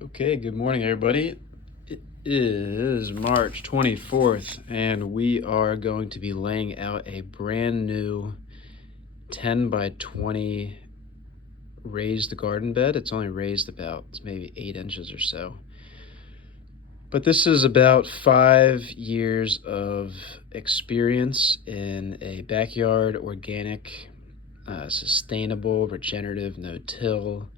Okay, good morning, everybody. It is March 24th, and we are going to be laying out a brand new 10 by 20 raised garden bed. It's only raised about maybe 8 inches or so. But this is about 5 years of experience in a backyard, organic, sustainable, regenerative, no-till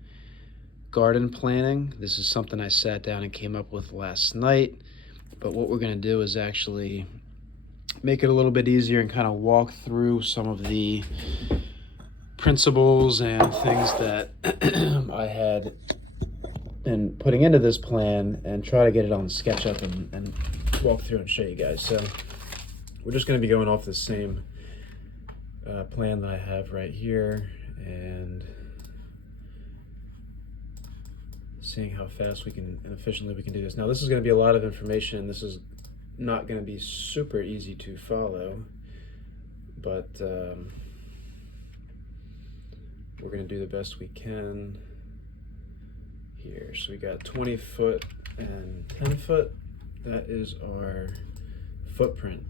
garden planning. This is something I sat down and came up with last night, but what we're going to do is actually make it a little bit easier and kind of walk through some of the principles and things that I had been putting into this plan and try to get it on SketchUp and walk through and show you guys. So we're just going to be going off the same plan that I have right here and seeing how fast we can and efficiently we can do this. Now this is going to be a lot of information. This is not going to be super easy to follow, but we're going to do the best we can here. So we got 20 foot and 10 foot. That is our footprint,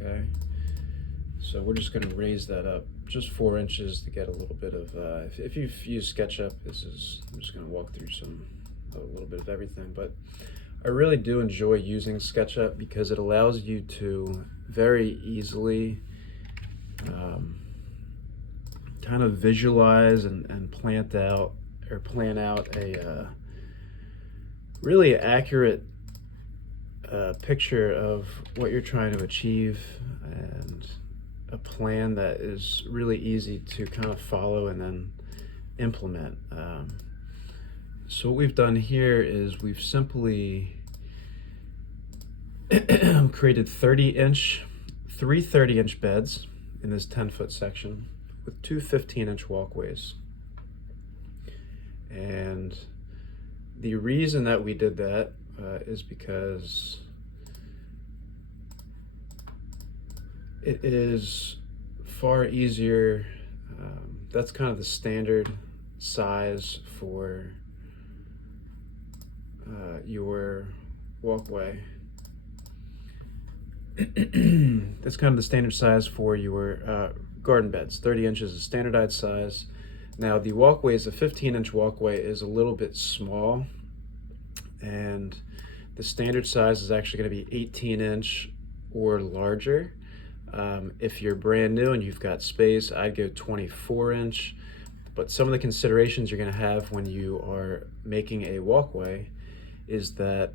okay? So we're just going to raise that up just 4 inches to get a little bit of, if you've used SketchUp, I'm just going to walk through a little bit of everything. But I really do enjoy using SketchUp because it allows you to very easily kind of visualize and plan out a really accurate picture of what you're trying to achieve, and a plan that is really easy to kind of follow and then implement. So what we've done here is we've simply created three 30-inch beds in this 10-foot section with two 15-inch walkways. And the reason that we did that is because it is far easier. That's kind of the standard size for your walkway. That's kind of the standard size for your garden beds. 30 inches is standardized size. Now the walkway is a 15-inch walkway is a little bit small, and the standard size is actually going to be 18-inch or larger. If you're brand new and you've got space, I'd go 24-inch. But some of the considerations you're going to have when you are making a walkway is that,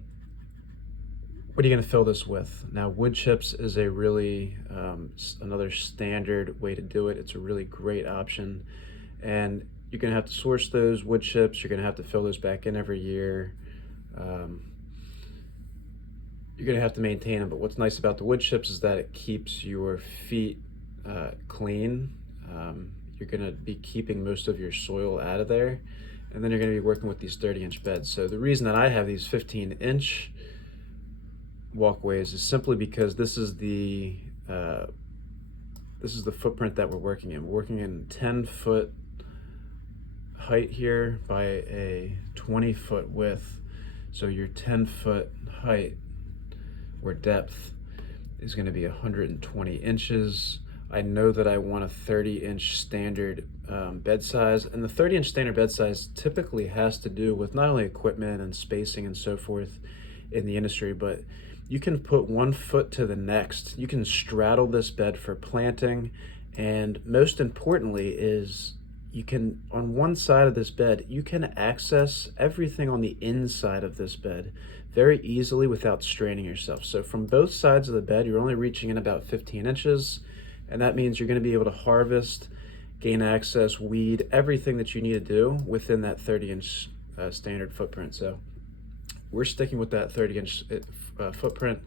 what are you going to fill this with? Now, wood chips is a really another standard way to do it. It's a really great option, and you're going to have to source those wood chips. You're going to have to fill those back in every year. You're going to have to maintain them, but what's nice about the wood chips is that it keeps your feet clean. You're going to be keeping most of your soil out of there, and then you're going to be working with these 30-inch beds. So the reason that I have these 15-inch walkways is simply because this is the footprint that we're working in. We're working in 10-foot height here by a 20-foot width. So your 10-foot height or depth is going to be 120 inches. I know that I want a 30-inch standard bed size, and the 30-inch standard bed size typically has to do with not only equipment and spacing and so forth in the industry, but you can put 1 foot to the next. You can straddle this bed for planting, and most importantly is you can, on one side of this bed, you can access everything on the inside of this bed very easily without straining yourself. So from both sides of the bed, you're only reaching in about 15 inches, and that means you're going to be able to harvest, gain access, weed, everything that you need to do within that 30-inch standard footprint. So we're sticking with that 30-inch footprint.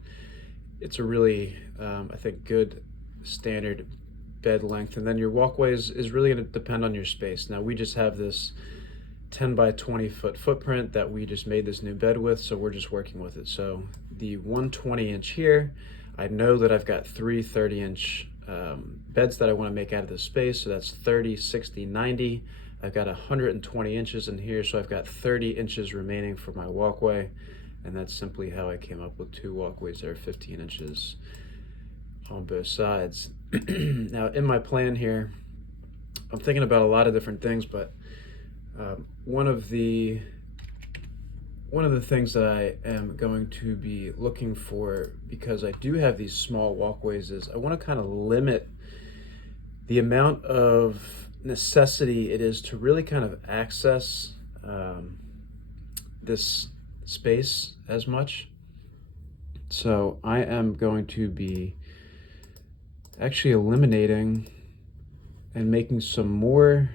It's a really, I think, good standard bed length. And then your walkways is really going to depend on your space. Now we just have this 10 by 20 foot footprint that we just made this new bed with, so we're just working with it. So the 120-inch here, I know that I've got three 30-inch beds that I want to make out of this space, so that's 30, 60, 90. I've got 120 inches in here, so I've got 30 inches remaining for my walkway, and that's simply how I came up with 2 walkways that are 15 inches on both sides. Now in my plan here, I'm thinking about a lot of different things, but one of the things that I am going to be looking for, because I do have these small walkways, is I want to kind of limit the amount of necessity it is to really kind of access this space as much. So I am going to be actually eliminating and making some more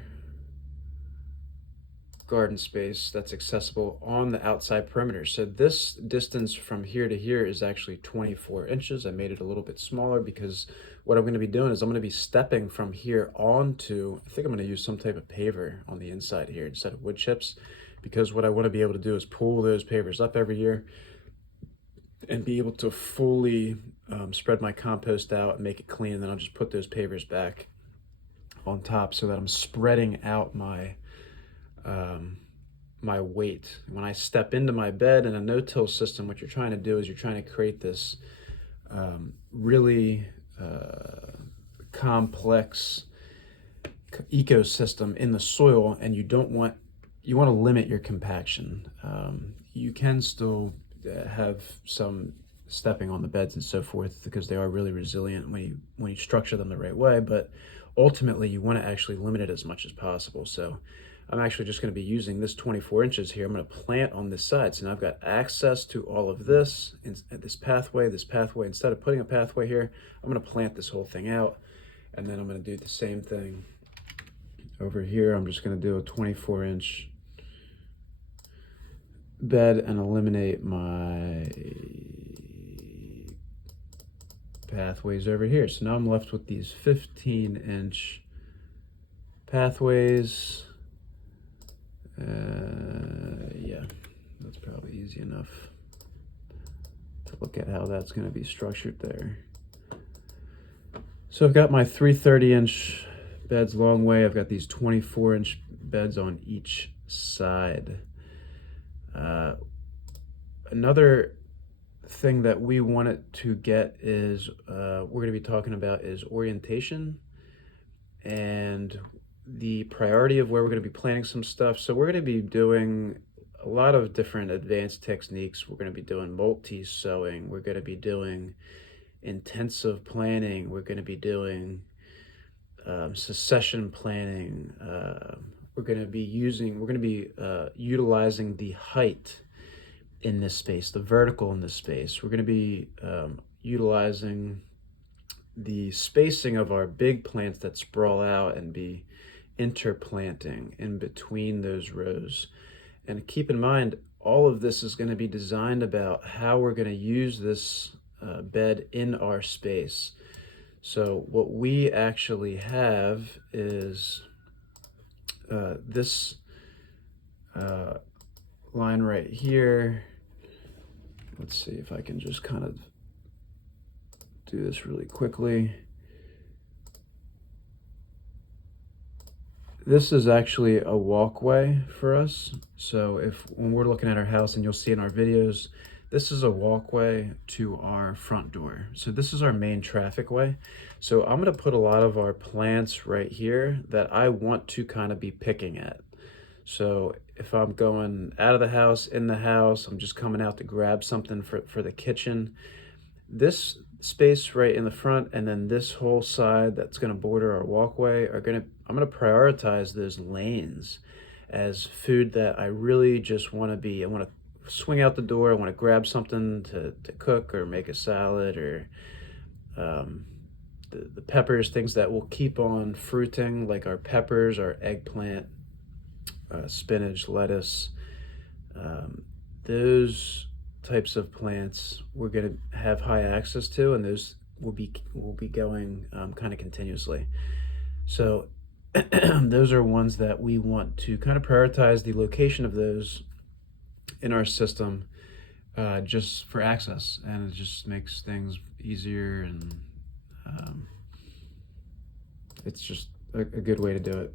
garden space that's accessible on the outside perimeter. So this distance from here to here is actually 24 inches. I made it a little bit smaller because what I'm going to be doing is I'm going to be stepping from here onto, I think I'm going to use some type of paver on the inside here instead of wood chips, because what I want to be able to do is pull those pavers up every year and be able to fully spread my compost out and make it clean. And then I'll just put those pavers back on top so that I'm spreading out my my weight. When I step into my bed in a no-till system, what you're trying to do is you're trying to create this really complex ecosystem in the soil, and you want to limit your compaction. You can still have some stepping on the beds and so forth because they are really resilient when you structure them the right way, but ultimately you want to actually limit it as much as possible. So I'm actually just going to be using this 24 inches here. I'm going to plant on this side. So now I've got access to all of this, this pathway. Instead of putting a pathway here, I'm going to plant this whole thing out. And then I'm going to do the same thing over here. I'm just going to do a 24-inch bed and eliminate my pathways over here. So now I'm left with these 15-inch pathways. Yeah, that's probably easy enough to look at how that's going to be structured there. So I've got my 3 30-inch beds long way. I've got these 24-inch beds on each side. Another thing that we wanted to get is we're going to be talking about is orientation and the priority of where we're going to be planting some stuff. So we're going to be doing a lot of different advanced techniques. We're going to be doing multi-sowing. We're going to be doing intensive planting. We're going to be doing succession planting. We're going to be utilizing the height in this space, the vertical in this space. We're going to be utilizing the spacing of our big plants that sprawl out and be interplanting in between those rows. And keep in mind, all of this is going to be designed about how we're going to use this bed in our space. So what we actually have is this line right here. Let's see if I can just kind of do this really quickly. This is actually a walkway for us. So when we're looking at our house, and you'll see in our videos, this is a walkway to our front door. So this is our main traffic way. So I'm gonna put a lot of our plants right here that I want to kind of be picking at. So if I'm going out of the house, in the house, I'm just coming out to grab something for the kitchen, this space right in the front and then this whole side that's going to border our walkway I'm going to prioritize those lanes as food that I really just want to I want to swing out the door. I want to grab something to cook or make a salad, or the peppers, things that will keep on fruiting, like our peppers, our eggplant, spinach, lettuce, those types of plants we're going to have high access to, and those will be going kind of continuously. So those are ones that we want to kind of prioritize the location of those in our system, just for access, and it just makes things easier, and it's just a good way to do it.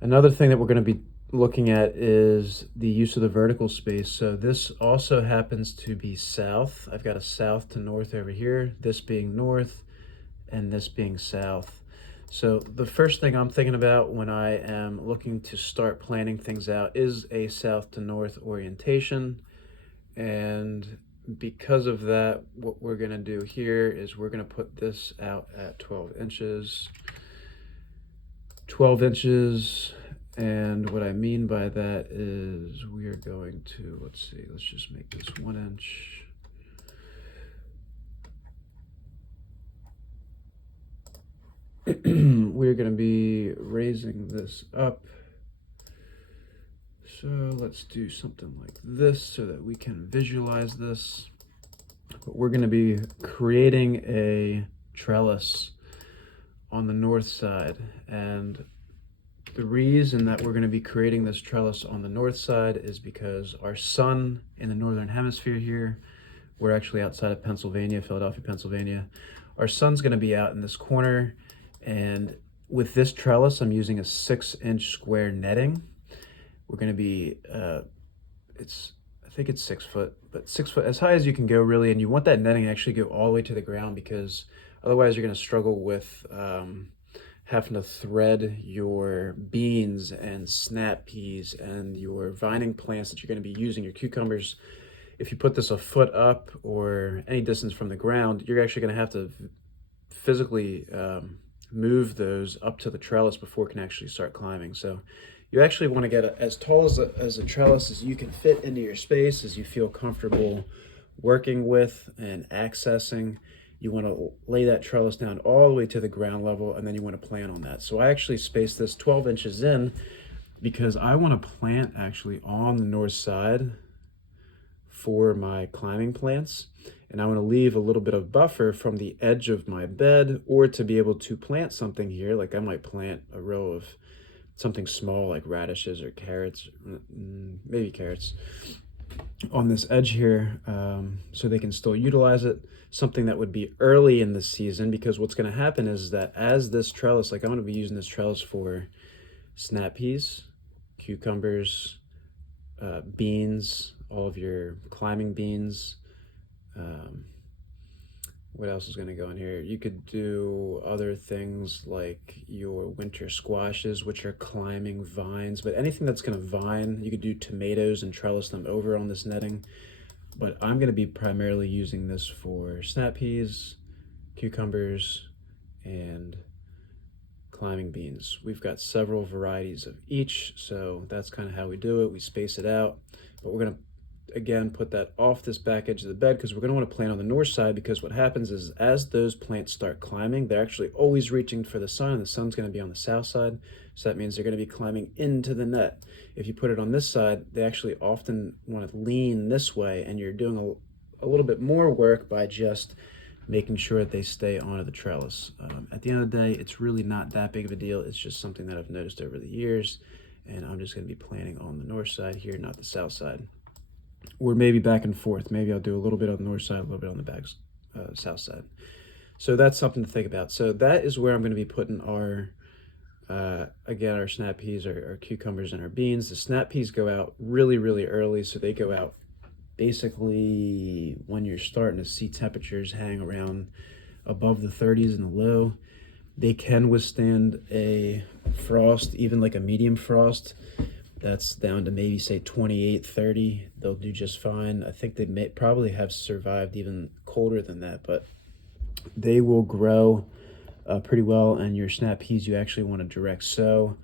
Another thing that we're going to be looking at is the use of the vertical space. So this also happens to be south. I've got a south to north over here, this being north and this being south. So the first thing I'm thinking about when I am looking to start planning things out is a south to north orientation. And because of that, what we're going to do here is we're going to put this out at 12 inches. 12 inches, and what I mean by that is we are going to, let's see, let's just make this 1 inch. We're going to be raising this up. So let's do something like this so that we can visualize this. But we're going to be creating a trellis on the north side, and the reason that we're going to be creating this trellis on the north side is because our sun in the northern hemisphere here, we're actually outside of Pennsylvania, Philadelphia, Pennsylvania. Our sun's going to be out in this corner, and with this trellis, I'm using a 6-inch square netting. We're going to be, I think it's 6 foot, but 6 foot, as high as you can go really, and you want that netting to actually go all the way to the ground because otherwise you're going to struggle with having to thread your beans and snap peas and your vining plants that you're going to be using, your cucumbers. If you put this a foot up or any distance from the ground, you're actually going to have to physically move those up to the trellis before it can actually start climbing. So you actually want to get as tall as a trellis as you can fit into your space, as you feel comfortable working with and accessing. You want to lay that trellis down all the way to the ground level, and then you want to plant on that. So I actually spaced this 12 inches in because I want to plant actually on the north side for my climbing plants. And I want to leave a little bit of buffer from the edge of my bed, or to be able to plant something here. Like I might plant a row of something small like radishes or carrots, maybe carrots, on this edge here, so they can still utilize it. Something that would be early in the season, because what's going to happen is that as this trellis, like I'm going to be using this trellis for snap peas, cucumbers, beans, all of your climbing beans. What else is going to go in here? You could do other things like your winter squashes, which are climbing vines, but anything that's going to vine, you could do tomatoes and trellis them over on this netting. But I'm going to be primarily using this for snap peas, cucumbers, and climbing beans. We've got several varieties of each, so that's kind of how we do it. We space it out, but we're going to again put that off this back edge of the bed because we're going to want to plant on the north side, because what happens is as those plants start climbing, they're actually always reaching for the sun, and the sun's going to be on the south side, so that means they're going to be climbing into the net. If you put it on this side, they actually often want to lean this way, and you're doing a little bit more work by just making sure that they stay onto the trellis. At the end of the day, it's really not that big of a deal. It's just something that I've noticed over the years, and I'm just going to be planting on the north side here, not the south side. Or maybe back and forth. Maybe I'll do a little bit on the north side, a little bit on the south side. So that's something to think about. So that is where I'm going to be putting our, again, our snap peas, our cucumbers, and our beans. The snap peas go out really, really early. So they go out basically when you're starting to see temperatures hang around above the 30s in the low. They can withstand a frost, even like a medium frost. That's down to maybe say 28, 30. They'll do just fine. I think they may probably have survived even colder than that, but they will grow pretty well. And your snap peas, you actually want to direct sow.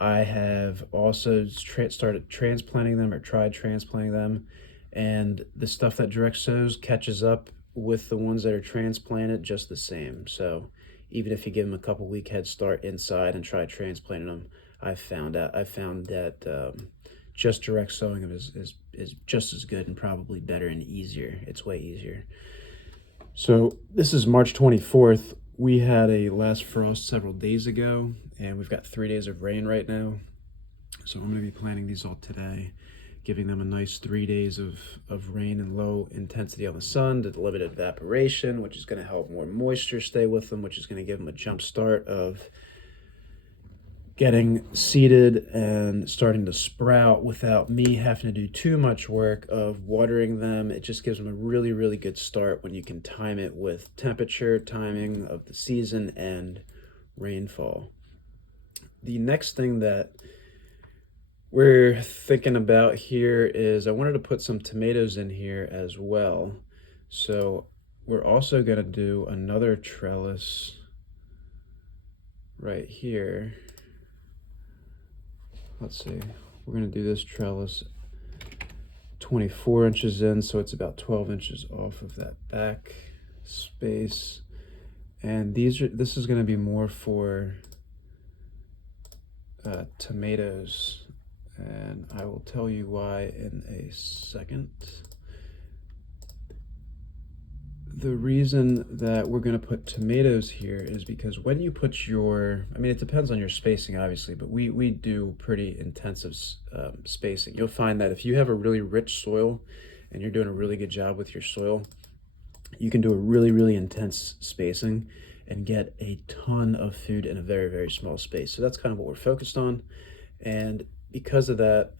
I have also started transplanting them, or tried transplanting them, and the stuff that direct sows catches up with the ones that are transplanted just the same. So even if you give them a couple week head start inside and try transplanting them, I found that just direct sowing them is just as good and probably better and easier. It's way easier. So this is March 24th. We had a last frost several days ago, and we've got 3 days of rain right now. So I'm going to be planting these all today, giving them a nice 3 days of rain and low intensity on the sun to limited evaporation, which is going to help more moisture stay with them, which is going to give them a jump start of getting seeded and starting to sprout without me having to do too much work of watering them. It just gives them a really, really good start when you can time it with temperature, timing of the season, and rainfall. The next thing that we're thinking about here is I wanted to put some tomatoes in here as well. So we're also going to do another trellis right here. Let's see, we're going to do this trellis 24 inches in, so it's about 12 inches off of that back space. And this is going to be more for tomatoes, and I will tell you why in a second. The reason that we're going to put tomatoes here is because when you put it depends on your spacing, obviously, but we do pretty intensive spacing. You'll find that if you have a really rich soil and you're doing a really good job with your soil, you can do a really, really intense spacing and get a ton of food in a very, very small space. So that's kind of what we're focused on. And because of that,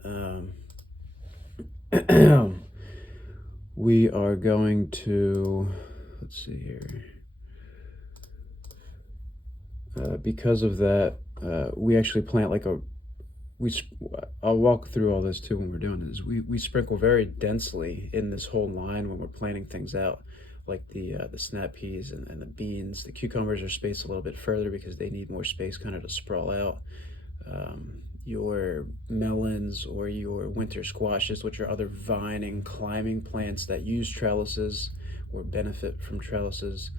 we are going to, let's see here. Because of that, we actually plant I'll walk through all this too when we're doing this. We sprinkle very densely in this whole line when we're planting things out, like the snap peas and the beans. The cucumbers are spaced a little bit further because they need more space kind of to sprawl out. Your melons or your winter squashes, which are other vining, climbing plants that use trellises or benefit from trellises,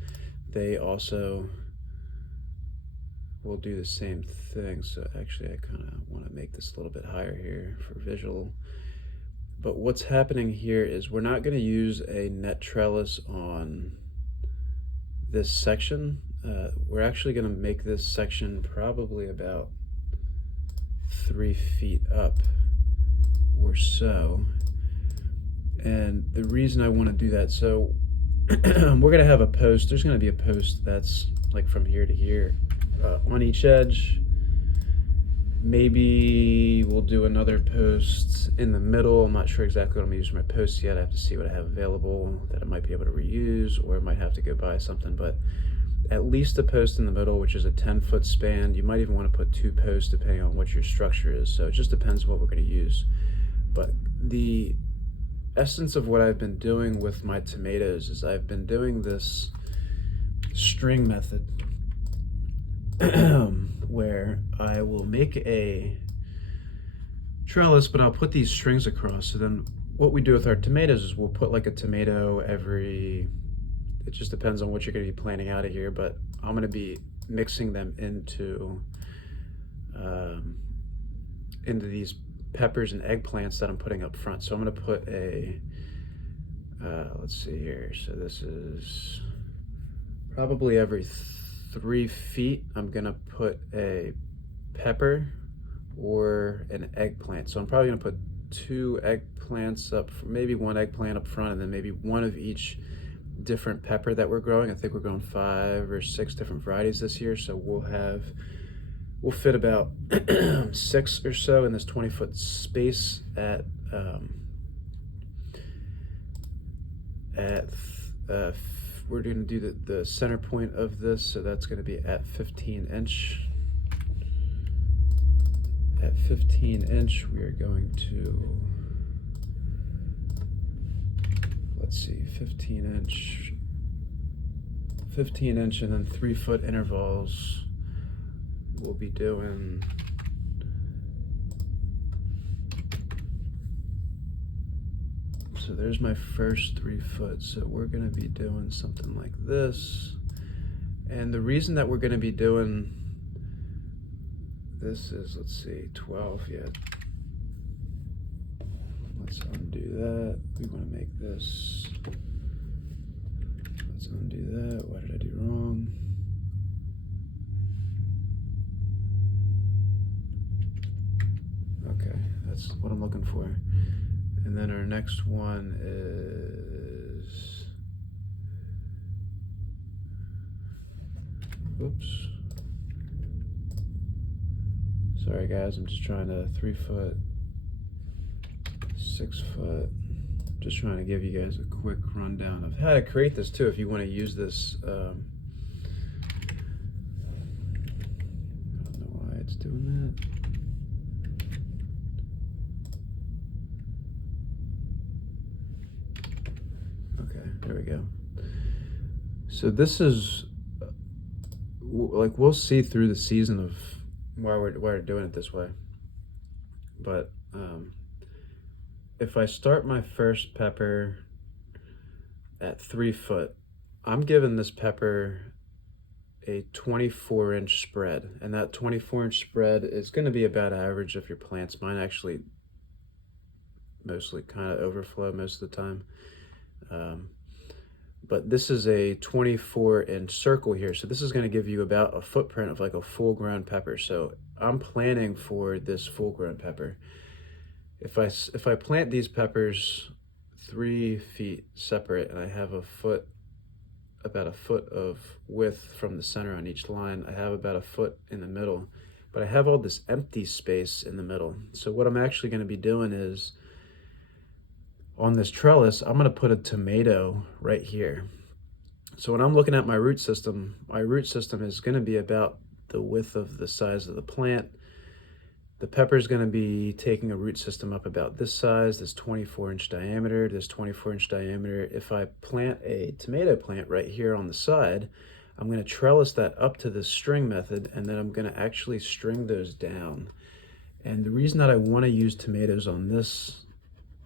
they also will do the same thing. So actually I kind of want to make this a little bit higher here for visual. But what's happening here is we're not going to use a net trellis on this section. We're actually going to make this section probably about 3 feet up or so. And the reason I want to do that, so we're going to have a post. There's going to be a post that's like from here to here on each edge. Maybe we'll do another post in the middle. I'm not sure exactly what I'm going to use for my posts yet. I have to see what I have available that I might be able to reuse, or I might have to go buy something. But at least a post in the middle, which is a 10-foot span. You might even want to put 2 posts depending on what your structure is. So it just depends what we're going to use. But the essence of what I've been doing with my tomatoes is I've been doing this string method where I will make a trellis, but I'll put these strings across. So then what we do with our tomatoes is we'll put like a tomato it just depends on what you're going to be planting out of here, but I'm going to be mixing them into these peppers and eggplants that I'm putting up front. So I'm going to put let's see here. So this is probably every 3 feet, I'm going to put a pepper or an eggplant. So I'm probably going to put 2 eggplants up, maybe 1 eggplant up front, and then maybe 1 of each different pepper that we're growing. I think we're growing 5 or 6 different varieties this year, so we'll fit about 6 or so in this 20-foot space at we're going to do the center point of this, so that's going to be at 15 inch. At 15 inch, we are going to, let's see, 15 inch, and then 3-foot intervals. We'll be doing so there's my first 3 foot. So we're going to be doing something like this. And the reason that we're going to be doing this is, let's see, 12 yet. Let's undo that. We want to make this. Let's undo that. What did I do wrong? Okay, that's what I'm looking for. And then our next one is, oops. Sorry guys, I'm just trying to 3 foot, 6 foot. Just trying to give you guys a quick rundown of how to create this too if you want to use this. I don't know why it's doing that. Okay, there we go. So this is like, we'll see through the season of why we're doing it this way. But if I start my first pepper at 3 foot, I'm giving this pepper a 24-inch spread, and that 24-inch spread is going to be about average of your plants. Mine actually mostly kind of overflow most of the time. But this is a 24-inch circle here, so this is going to give you about a footprint of like a full-grown pepper. So I'm planning for this full-grown pepper. If I plant these peppers 3 feet separate, and I have about a foot of width from the center on each line, I have about a foot in the middle, but I have all this empty space in the middle. So what I'm actually going to be doing is, on this trellis, I'm going to put a tomato right here. So when I'm looking at my root system is going to be about the width of the size of the plant. The pepper is going to be taking a root system up about this size, this 24-inch diameter, this 24-inch diameter. If I plant a tomato plant right here on the side, I'm going to trellis that up to this string method, and then I'm going to actually string those down. And the reason that I want to use tomatoes on this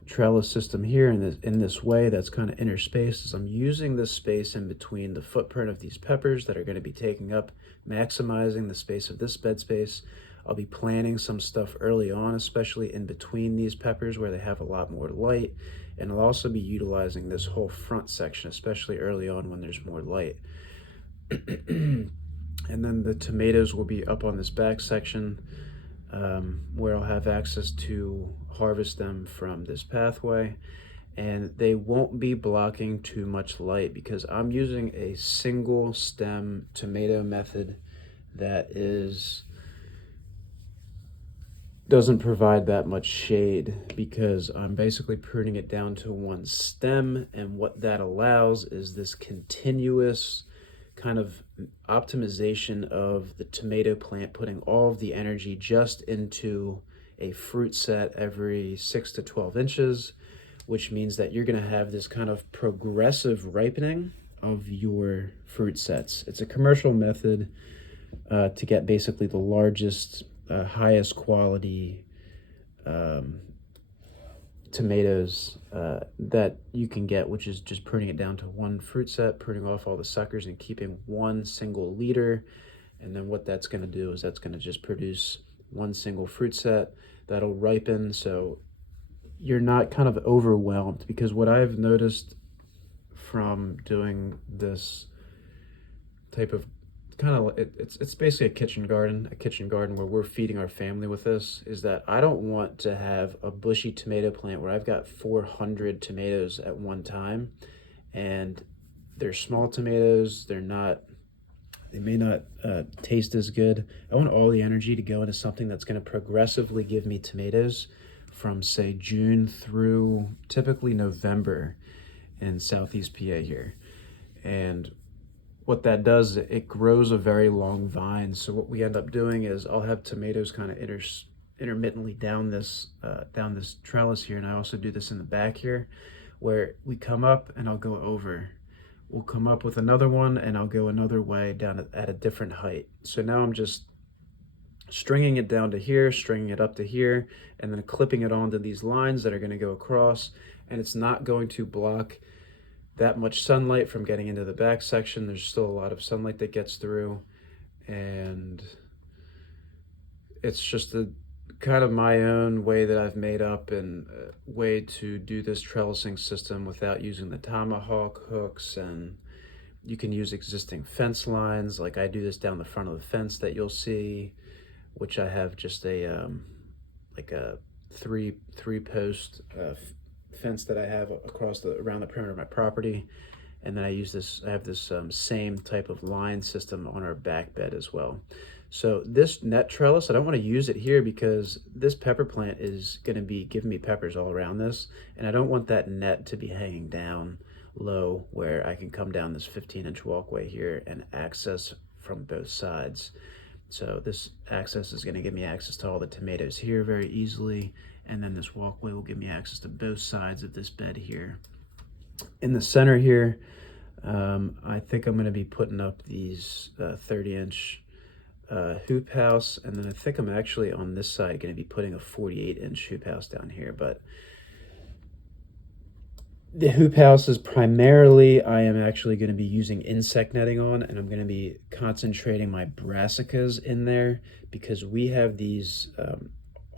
trellis system here in this way that's kind of interspaced is I'm using this space in between the footprint of these peppers that are going to be taking up, maximizing the space of this bed space. I'll be planting some stuff early on, especially in between these peppers where they have a lot more light, and I'll also be utilizing this whole front section, especially early on when there's more light. And then the tomatoes will be up on this back section, where I'll have access to harvest them from this pathway, and they won't be blocking too much light because I'm using a single stem tomato method that doesn't provide that much shade, because I'm basically pruning it down to one stem, and what that allows is this continuous kind of optimization of the tomato plant, putting all of the energy just into a fruit set every 6 to 12 inches, which means that you're going to have this kind of progressive ripening of your fruit sets. It's a commercial method to get basically the largest, highest quality tomatoes that you can get, which is just pruning it down to one fruit set, pruning off all the suckers and keeping one single leader. And then what that's going to do is that's going to just produce one single fruit set that'll ripen, so you're not kind of overwhelmed. Because what I've noticed from doing this type of it's basically a kitchen garden where we're feeding our family with this, is that I don't want to have a bushy tomato plant where I've got 400 tomatoes at one time, and they're small tomatoes, they may not taste as good. I want all the energy to go into something that's going to progressively give me tomatoes from, say, June through typically November in Southeast PA here. And what that does, it grows a very long vine. So what we end up doing is I'll have tomatoes kind of intermittently down this trellis here, and I also do this in the back here, where we come up and I'll go over. We'll come up with another one and I'll go another way down at a different height. So now I'm just stringing it down to here, stringing it up to here, and then clipping it onto these lines that are going to go across, and it's not going to block that much sunlight from getting into the back section. There's still a lot of sunlight that gets through, and it's just a kind of my own way that I've made up, and a way to do this trellising system without using the tomahawk hooks. And you can use existing fence lines, like I do this down the front of the fence that you'll see, which I have just a like a three post fence that I have around the perimeter of my property. And then I have this same type of line system on our back bed as well. So this net trellis, I don't want to use it here because this pepper plant is going to be giving me peppers all around this. And I don't want that net to be hanging down low where I can come down this 15-inch walkway here and access from both sides. So this access is going to give me access to all the tomatoes here very easily. And then this walkway will give me access to both sides of this bed here. In the center here, I think I'm going to be putting up these 30-inch hoop house, and then I think I'm actually on this side going to be putting a 48-inch hoop house down here. But the hoop house is primarily I am actually going to be using insect netting on, and I'm going to be concentrating my brassicas in there because we have these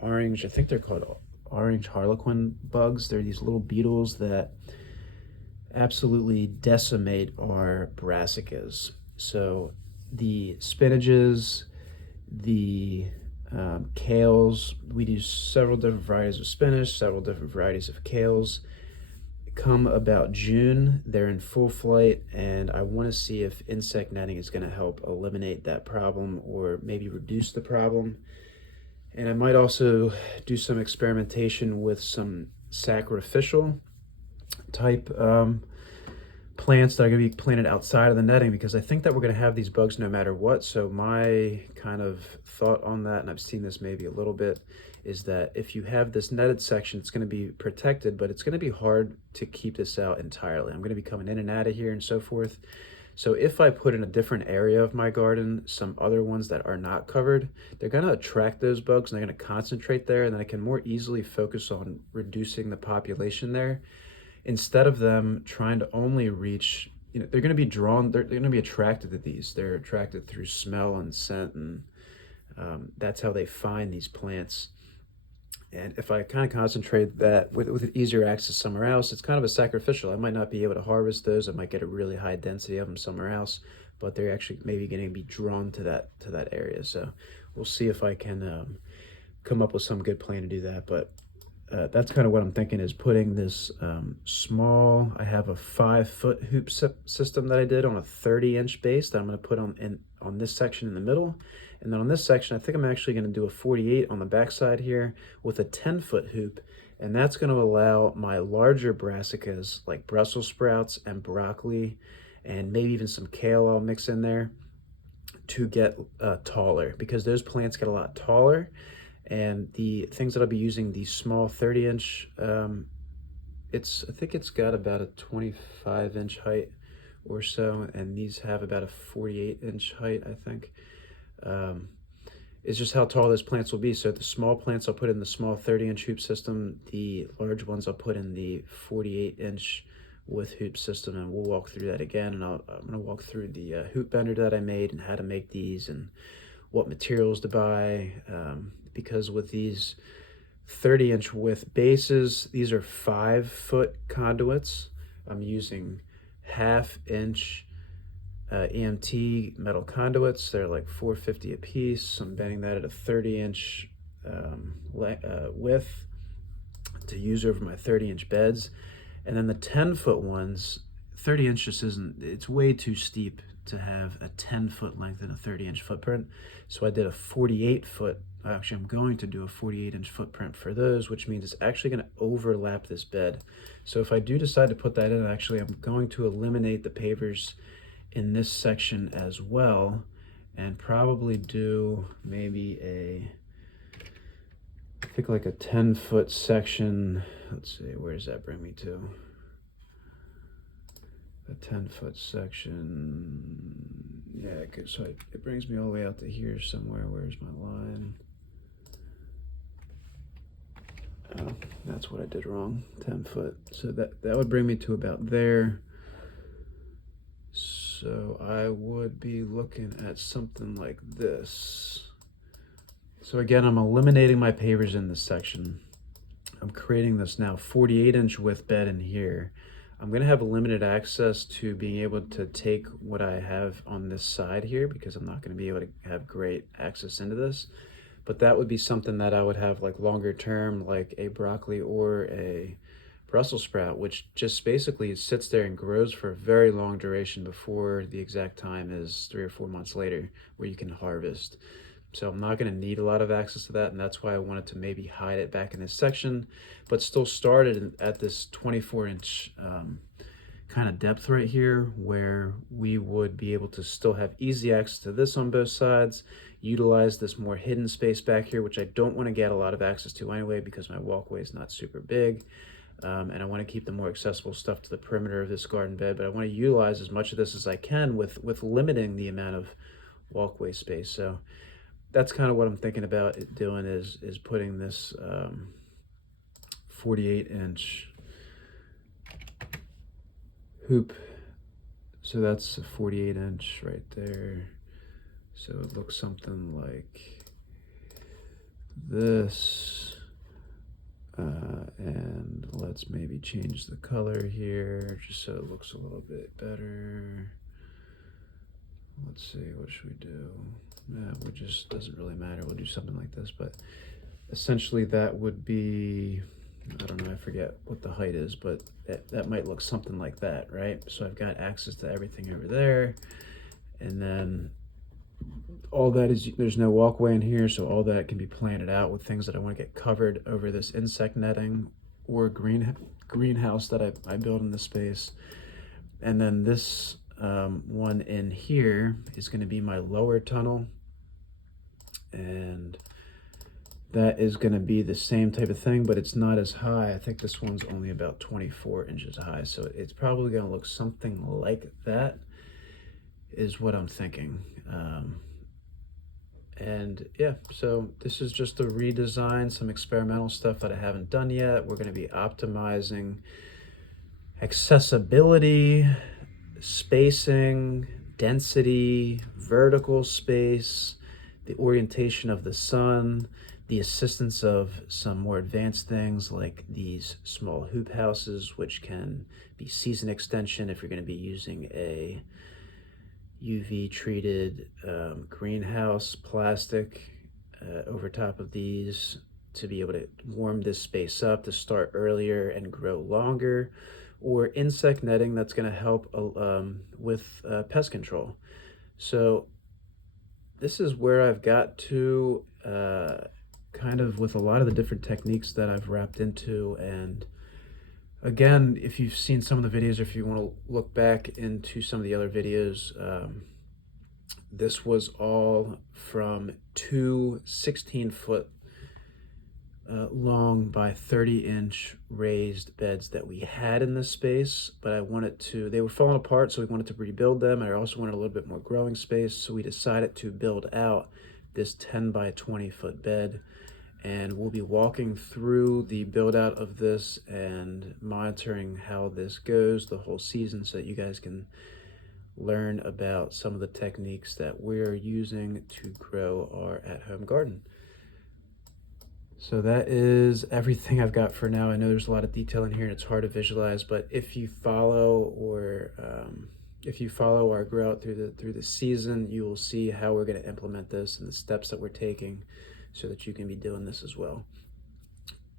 orange, I think they're called orange harlequin bugs. They're these little beetles that absolutely decimate our brassicas. So the spinaches, the kales, we do several different varieties of spinach, several different varieties of kales. Come about June, they're in full flight, and I want to see if insect netting is going to help eliminate that problem or maybe reduce the problem. And I might also do some experimentation with some sacrificial type plants that are going to be planted outside of the netting, because I think that we're going to have these bugs no matter what. So my kind of thought on that, and I've seen this maybe a little bit, is that if you have this netted section, it's going to be protected, but it's going to be hard to keep this out entirely. I'm going to be coming in and out of here and so forth. So if I put in a different area of my garden, some other ones that are not covered, they're going to attract those bugs and they're going to concentrate there, and then I can more easily focus on reducing the population there instead of them trying to only reach, they're going to be drawn, they're going to be attracted to these. They're attracted through smell and scent, and that's how they find these plants. And if I kind of concentrate that with easier access somewhere else, it's kind of a sacrificial. I might not be able to harvest those. I might get a really high density of them somewhere else, but they're actually maybe going to be drawn to that area. So we'll see if I can come up with some good plan to do that. But that's kind of what I'm thinking, is putting this small, I have a 5-foot hoop system that I did on a 30-inch base that I'm going to put on this section in the middle. And then on this section, I think I'm actually going to do a 48 on the backside here with a 10-foot hoop. And that's going to allow my larger brassicas like Brussels sprouts and broccoli and maybe even some kale I'll mix in there to get taller, because those plants get a lot taller. And the things that I'll be using, the small 30-inch, I think it's got about a 25-inch height or so, and these have about a 48-inch height, I think. It's just how tall those plants will be. So the small plants I'll put in the small 30-inch hoop system. The large ones I'll put in the 48-inch with hoop system, and we'll walk through that again. And I'm going to walk through the hoop bender that I made and how to make these and what materials to buy. Because with these 30-inch width bases, these are 5-foot conduits. I'm using 1/2-inch EMT metal conduits. They're like $4.50 a piece. I'm bending that at a 30-inch width to use over my 30-inch beds. And then the 10-foot ones, 30 inch just isn't, it's way too steep to have a 10-foot length in a 30-inch footprint. So I did a 48-foot, actually I'm going to do a 48-inch footprint for those, which means it's actually going to overlap this bed. So if I do decide to put that in, actually I'm going to eliminate the pavers in this section as well, and probably do maybe I think like a 10-foot section. Let's see, where does that bring me to? A 10-foot section. Yeah, so it brings me all the way out to here somewhere. Where's my line? Oh, that's what I did wrong. 10 foot. So that would bring me to about there. So I would be looking at something like this. So again, I'm eliminating my pavers in this section. I'm creating this now 48-inch width bed in here. I'm going to have limited access to being able to take what I have on this side here, because I'm not going to be able to have great access into this. But that would be something that I would have like longer term, like a broccoli or a Brussels sprout, which just basically sits there and grows for a very long duration before the exact time is 3 or 4 months later where you can harvest. So I'm not going to need a lot of access to that, and that's why I wanted to maybe hide it back in this section, but still started at this 24-inch kind of depth right here, where we would be able to still have easy access to this on both sides, utilize this more hidden space back here, which I don't want to get a lot of access to anyway because my walkway is not super big. And I want to keep the more accessible stuff to the perimeter of this garden bed, but I want to utilize as much of this as I can with limiting the amount of walkway space. So that's kind of what I'm thinking about doing is putting this 48-inch hoop. So that's a 48-inch right there. So it looks something like this. And let's maybe change the color here just so it looks a little bit better. Let's see, what should we do? We just, doesn't really matter. We'll do something like this, but essentially that would be, I don't know, I forget what the height is, but that might look something like that, right? So I've got access to everything over there. And then all that is, there's no walkway in here, so all that can be planted out with things that I want to get covered over this insect netting or greenhouse that I build in this space. And then this one in here is going to be my lower tunnel, and that is going to be the same type of thing, but it's not as high. I think this one's only about 24 inches high, so it's probably going to look something like that is what I'm thinking. And yeah, so this is just a redesign, some experimental stuff that I haven't done yet. We're going to be optimizing accessibility, spacing, density, vertical space, the orientation of the sun, the assistance of some more advanced things like these small hoop houses, which can be season extension if you're going to be using a UV treated greenhouse plastic over top of these to be able to warm this space up to start earlier and grow longer, or insect netting that's going to help with pest control. So this is where I've got to kind of with a lot of the different techniques that I've wrapped into. And again, if you've seen some of the videos, or if you want to look back into some of the other videos, this was all from two 16-foot long by 30-inch raised beds that we had in this space, but I wanted to, they were falling apart, so we wanted to rebuild them. I also wanted a little bit more growing space, so we decided to build out this 10 by 20 foot bed. And we'll be walking through the build out of this and monitoring how this goes the whole season so that you guys can learn about some of the techniques that we're using to grow our at-home garden. So that is everything I've got for now. I know there's a lot of detail in here and it's hard to visualize, but if you follow our grow out through the season, you will see how we're going to implement this and the steps that we're taking, so that you can be doing this as well.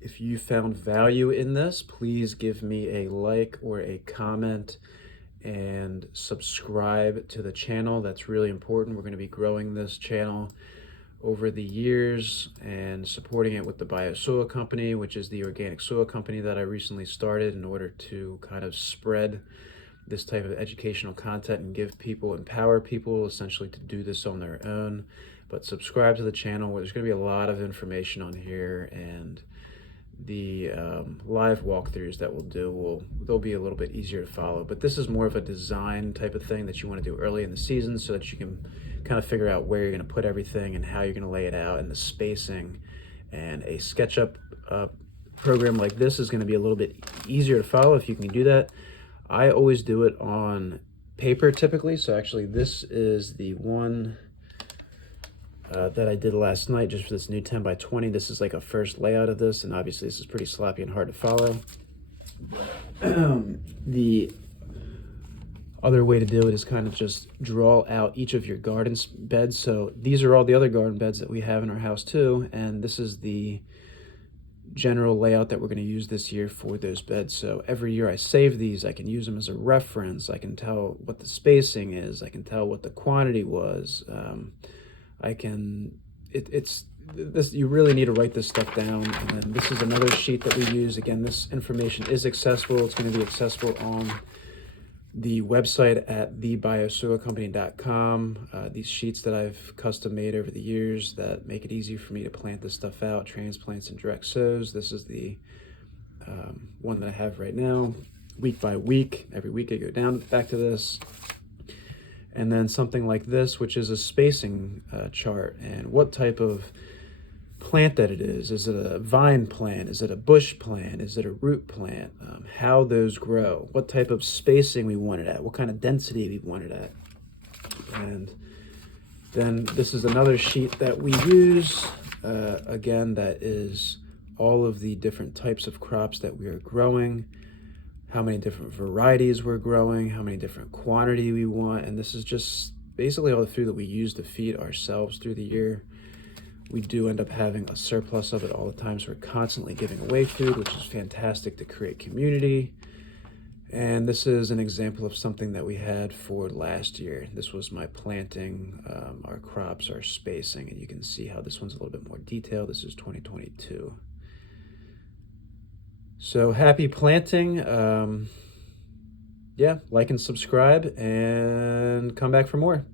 If you found value in this, please give me a like or a comment and subscribe to the channel. That's really important. We're going to be growing this channel over the years and supporting it with the Biosoil Company, which is the organic soil company that I recently started in order to kind of spread this type of educational content and empower people essentially to do this on their own. But subscribe to the channel, where there's going to be a lot of information on here, and the live walkthroughs that we'll do they'll be a little bit easier to follow. But this is more of a design type of thing that you want to do early in the season, so that you can kind of figure out where you're going to put everything and how you're going to lay it out and the spacing. And a SketchUp program like this is going to be a little bit easier to follow if you can do that. I always do it on paper typically, so actually this is the one that I did last night just for this new 10 by 20. This is like a first layout of this, and obviously this is pretty sloppy and hard to follow. The other way to do it is kind of just draw out each of your garden beds. So these are all the other garden beds that we have in our house too, and this is the general layout that we're going to use this year for those beds. So every year I save these, I can use them as a reference. I can tell what the spacing is. I can tell what the quantity was. I can, it's this, you really need to write this stuff down. And then this is another sheet that we use. Again, this information is accessible. It's going to be accessible on the website at thebiosoilcompany.com. These sheets that I've custom made over the years that make it easy for me to plant this stuff out, transplants and direct sows. This is the one that I have right now, week by week. Every week I go down back to this. And then something like this, which is a spacing chart, and what type of plant that it is. Is it a vine plant? Is it a bush plant? Is it a root plant? How those grow, what type of spacing we want it at, what kind of density we want it at. And then this is another sheet that we use, again, that is all of the different types of crops that we are growing, how many different varieties we're growing, how many different quantity we want. And this is just basically all the food that we use to feed ourselves through the year. We do end up having a surplus of it all the time, so we're constantly giving away food, which is fantastic to create community. And this is an example of something that we had for last year. This was my planting, our crops, our spacing, and you can see how this one's a little bit more detailed. This is 2022. So happy planting. Yeah, like and subscribe, and come back for more.